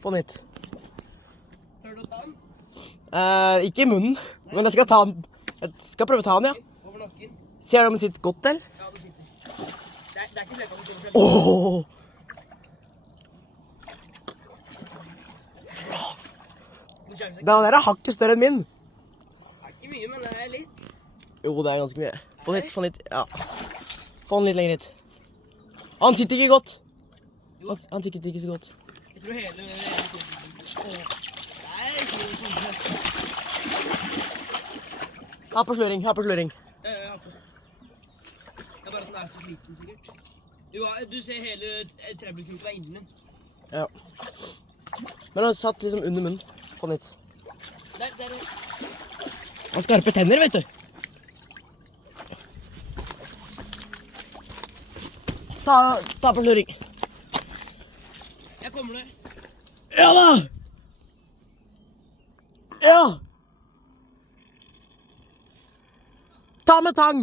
Få den hit. Tør du å ta den? Ikke i munnen, men jeg skal ta den. Jeg skal prøve å ta den, ja. Over nakken. Ser du om den sitter godt, eller? Ja, det sitter. Det er ikke flekka den sitter. Åh! Den der er hakket større enn min. Det er ikke mye, men det er litt. Jo, det er ganske mye. Få den hit, få den hit. Ja. Få den litt lenger hit. Han sitter ikke godt. Han sitter ikke så godt. Jeg tror hele tiden. Nei, ikke noe. Ha på sløring, ha på sløring. Det er bare at den er så liten, sikkert. Du ser hele trebbelkroken er inni den. Ja. Men han satt liksom under munnen. Få den hit. Der. Han har skarpe tenner, vet du. Ta på sløring. Jeg kommer der. Ja da! Ja! Ta med tang!